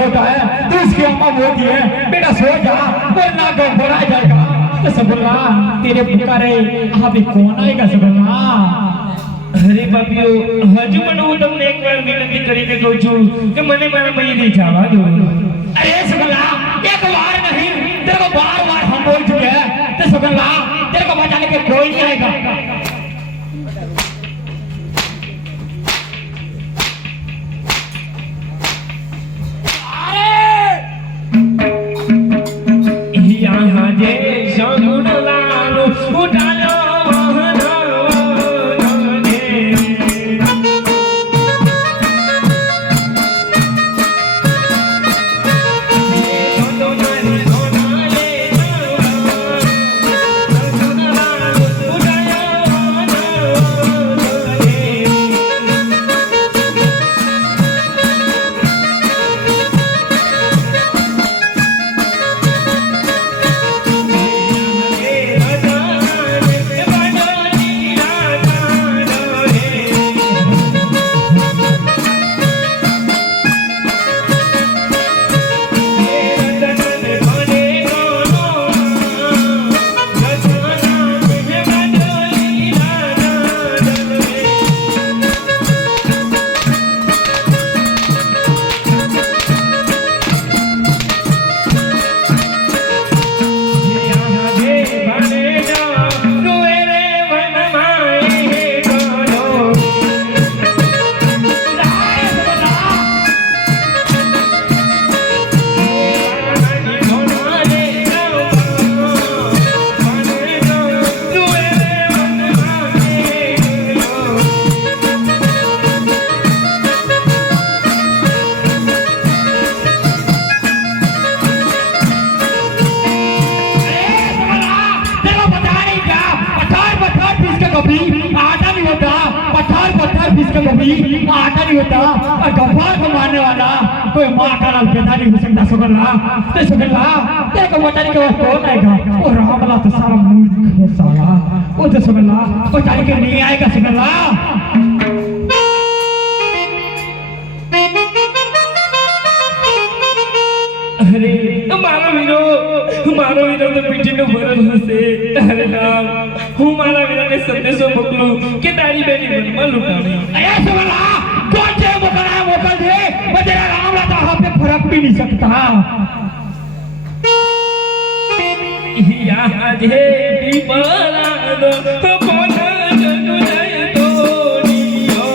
होता है तो उसकी अम्मा बोलती है बेटा सो जा वरना गड़बड़ा जाएगा। तो सबुल्ला तेरे पुकारे अभी कौन आएगा सबुल्ला? अरे बापियो हजू पण હું તમને એકવાર વિનંતી કરીને કહું છું કે મને મારા મહીને જવા દો। अरे सबुल्ला एक बार नहीं तेरे को बार बार हम बोल चुके हैं। तो सबुल्ला तेरे को बचाने के कोई नहीं आएगा। यहाँ जे सगुन लालो उठालो आटा नहीं होता और गफ्फार को मारने वाला कोई माँ का लाल पैदा नहीं हो सकता। सुगल्ला ते सुगल्ला तेरे को बचाने के बाद कौन आएगा? वो रामला तो सारा मूर्ख है साला। वो तो सुगल्ला बचाने के नहीं आएगा सुगल्ला। अरे मारो वीरो तो पीठी नो भरल हसे। अरे राम હું મારા વીરાને સંદેશો મોકલું કે તારી બેની મનમાં લૂંટાણી। अरे सुगल्ला कौन से मोकला मोकल दे वो तेरा रामला तो हम पे फर्क भी नहीं सकता। यहाँ जे पीपला दो तो कौन जनु जाए तो नियो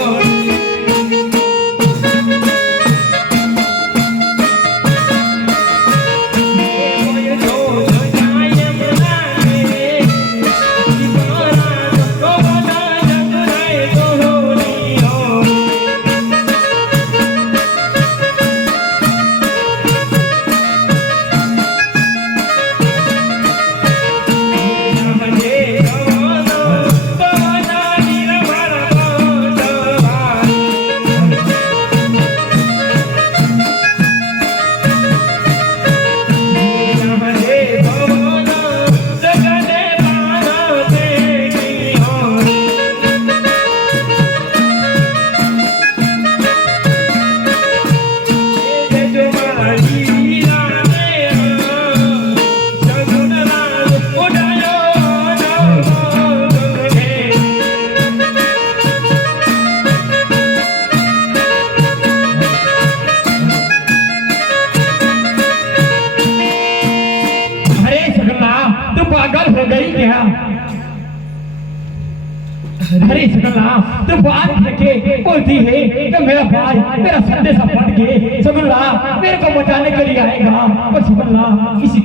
अरे सुगल्ला तू बात रखे बोलती है कि मेरा भाई मेरा संदेशा पढ़ के सुगल्ला मेरे को बचाने के लिए आएगा। और सुगल्ला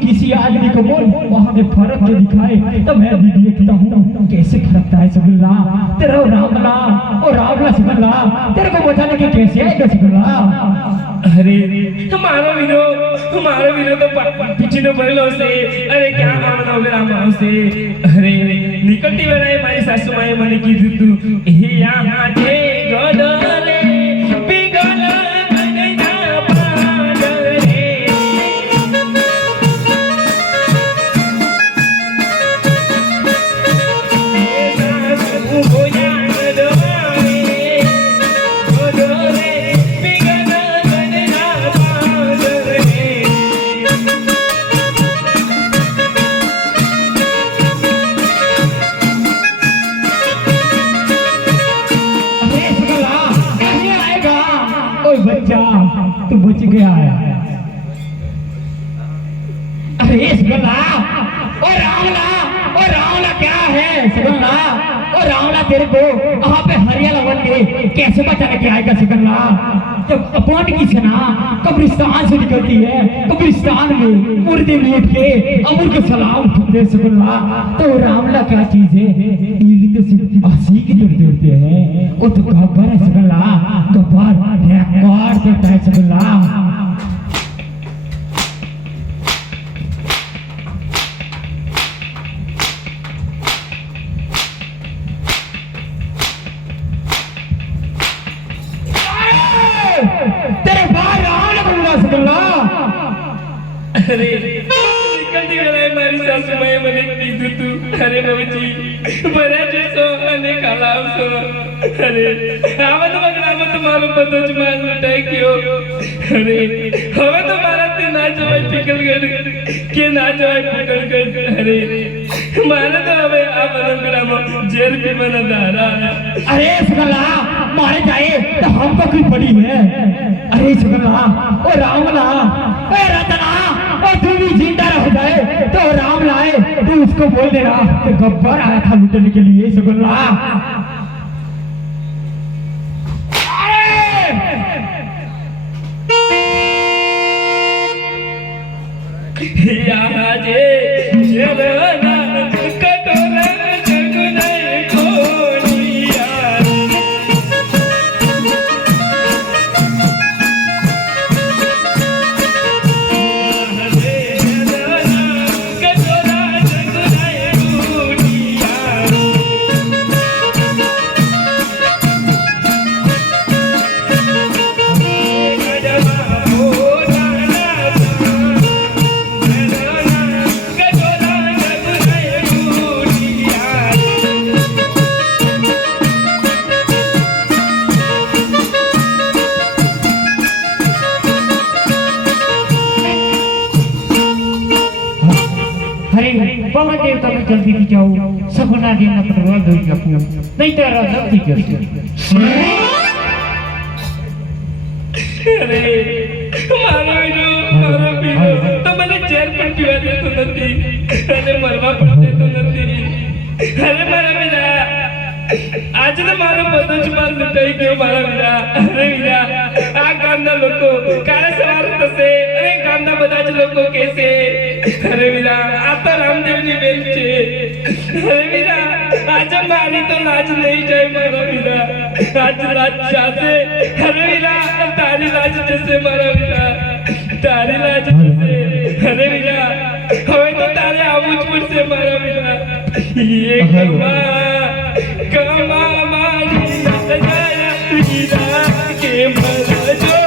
किसी आदमी को बोल वहाँ के फर्क के दिखाए तो मैं भी देखता हूँ कैसे फरकता है सुगल्ला। तेरा रामला और रावला सुगल्ला तेरे को बचाने के कैसे आएगा सुगल्ला? अरे हमारा वीरो तो पीछे तो भरेलो से। अरे क्या आमना वगैरह माँ से। अरे निकलती वेलाए मारी सासू माए मने कीधुं तू हे यहाँ जे गडरे पिघल गईना पादरे। पिघल गईना पादरे। पहुंच गया है। अरे सुगंधा, ओ रावला क्या है सुगंधा? ओ रावला तेरे को वहां पे हरियाला बन के कैसे बचाने के आएगा सुगंधा? जब अपॉन की सेना कब्रिस्तान से निकलती है, कब्रिस्तान में मुर्दे में उठ के अमर को सलाम ठुकते सुगंधा, तो रावला क्या चीज है? नीली तो सिर्फ हंसी की तोड़ते हैं, वो तो गब्बर है सुगंधा, गब्बर रिकॉर्ड तोड़ता है सुगंधा। तेरे बाहर रावण बनूंगा सुगंधा। अरे निकलती वेळा मारी सासू माय મને કીધું તું અરે બાબજી બરા જેસો અને કાલાવસો અરે આવા તો બગડામાં તમારો બધો જ માલ લટાઈ ગયો અરે હવે તો મારાથી ના જવાય પિકલગઢ કે ના જવાય પિકલગઢ અરે મારે તો હવે આ બનગડામાં જેલ પીવાના દારા अरे सुगंधा, मारे जाए तो हमको क्यों पड़ी है? अरे सुगंधा, ओ रावला, ओ रतना, ओ तू भी जिंदा रह जाए तो राम लाए, तू उसको बोल देना कि गब्बर आया था लूटने के लिए सुगंधा। यहाँ जे जेलना कटोरा जगने कोनिया अरे पवन देवता में जल्दी भी जाओ, सपना देना पटवा दो आपको, नहीं तो राजा ठीक है। અરે મારો વીરો તો મને જેલ પણ પીવા દેતો નથી અને મરવા પણ દેતો નથી। અરે મારા વીરા આજે તો મારો બધો જ માલ લૂંટાઈ ગયો મારા વીરા। અરે વીરા આ ગામના લોકો કાલે સવારે થશે અને ગામના બધા જ લોકો કહેશે અરે વીરા આ તો રામદેવની બેન છે। અરે વીરા આજે મારી તો લાજ નહીં જાય મારા વીરા, આજ લાજ જાશે। અરે વીરા તારી લાજ જશે મારા વીરા, તારી લાજ જશે। અરે વીરા હવે તો તારે આવવું જ પડશે મારા વીરા। ये कमा मारी सजाया वीरा के मर जो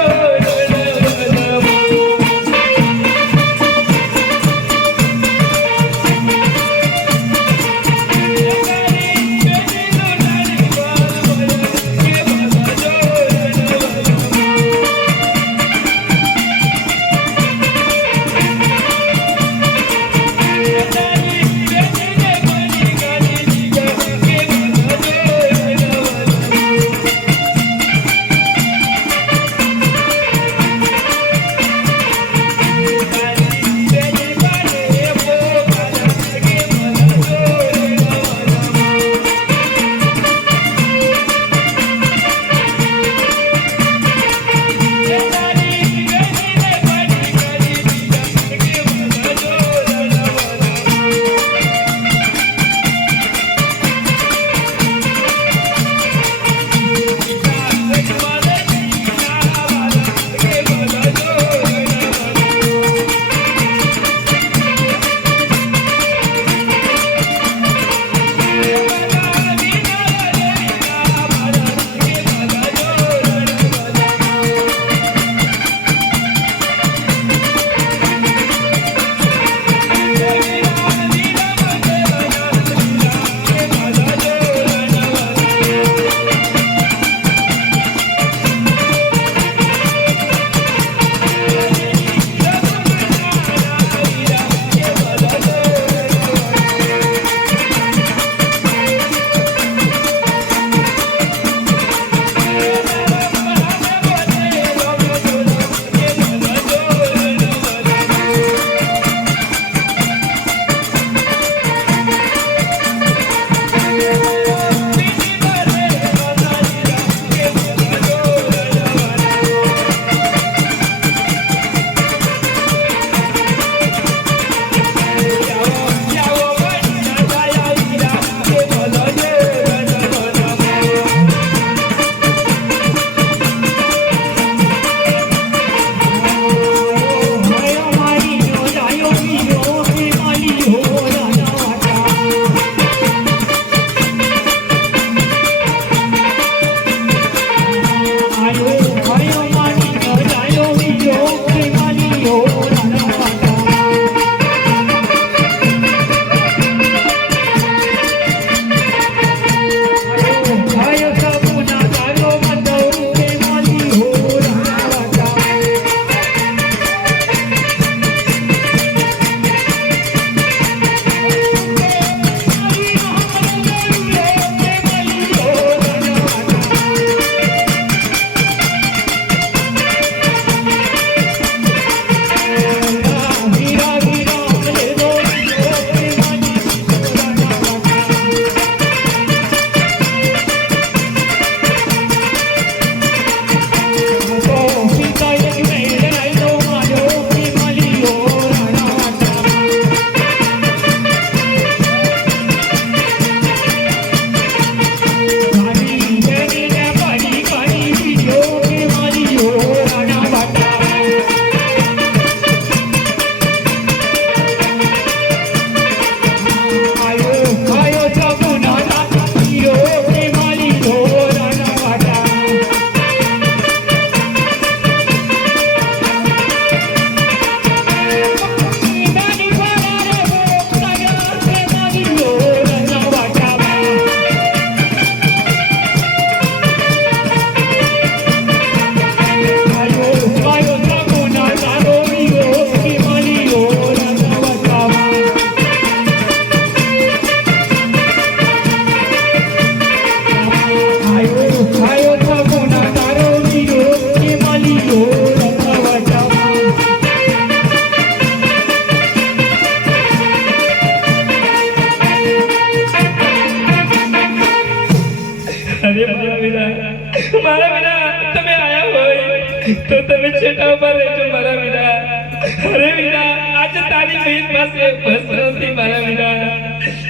વીર પાસે બસતી મારા વીરા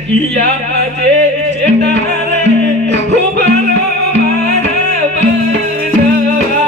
ઈયા આજે ચેતારે ઉભારો મારા બનવા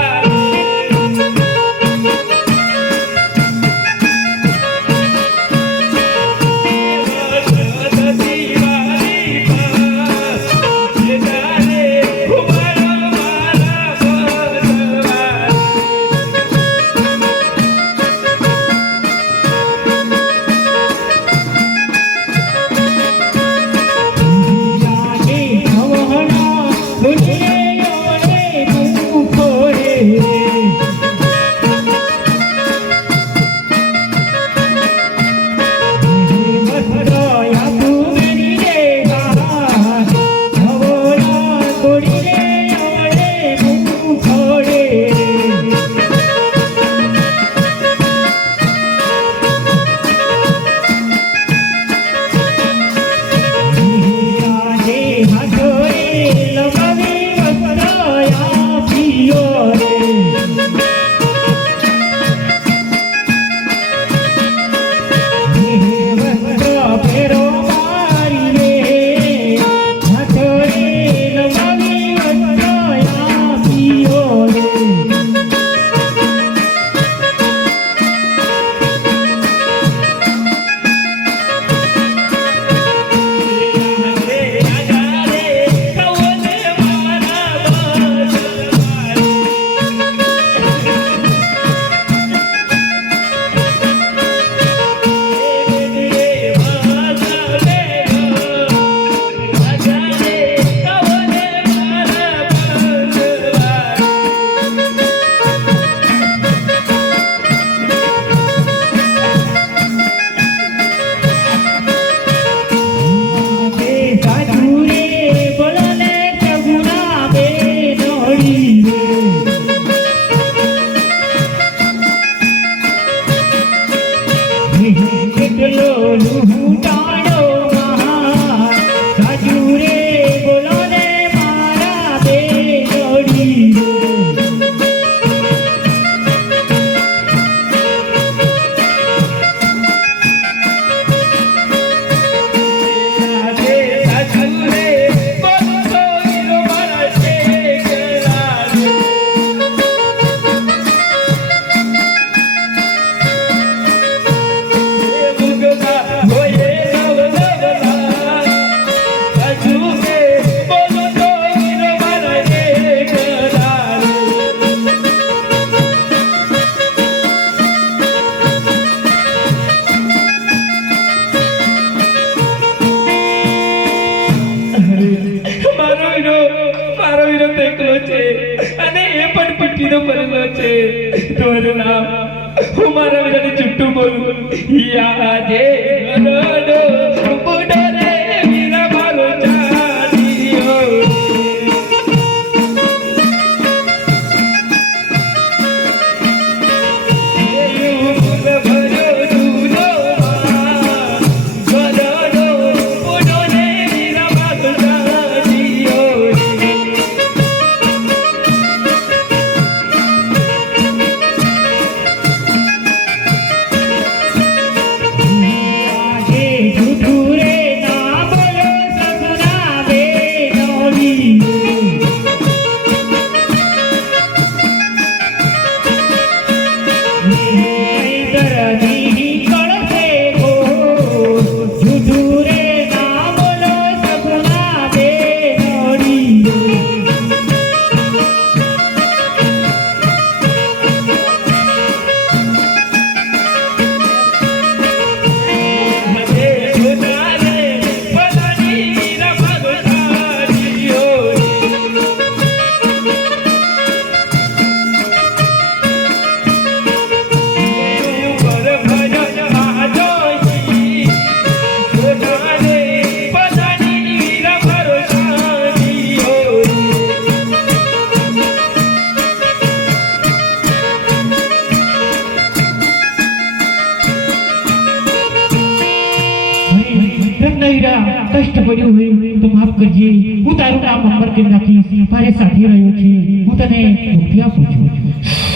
મારા વિરાને ચુટ્ટુ બોલું યા જે ગડડો બુડો રે વીરા મારો ચાંદીઓ કષ્ટ પડ્યું હોય તો માફ કરજે હું તારું નામ અંબર કરી નાખીશ મારે સાથે રહ્યો છે હું તને રૂપિયા પૂછું છું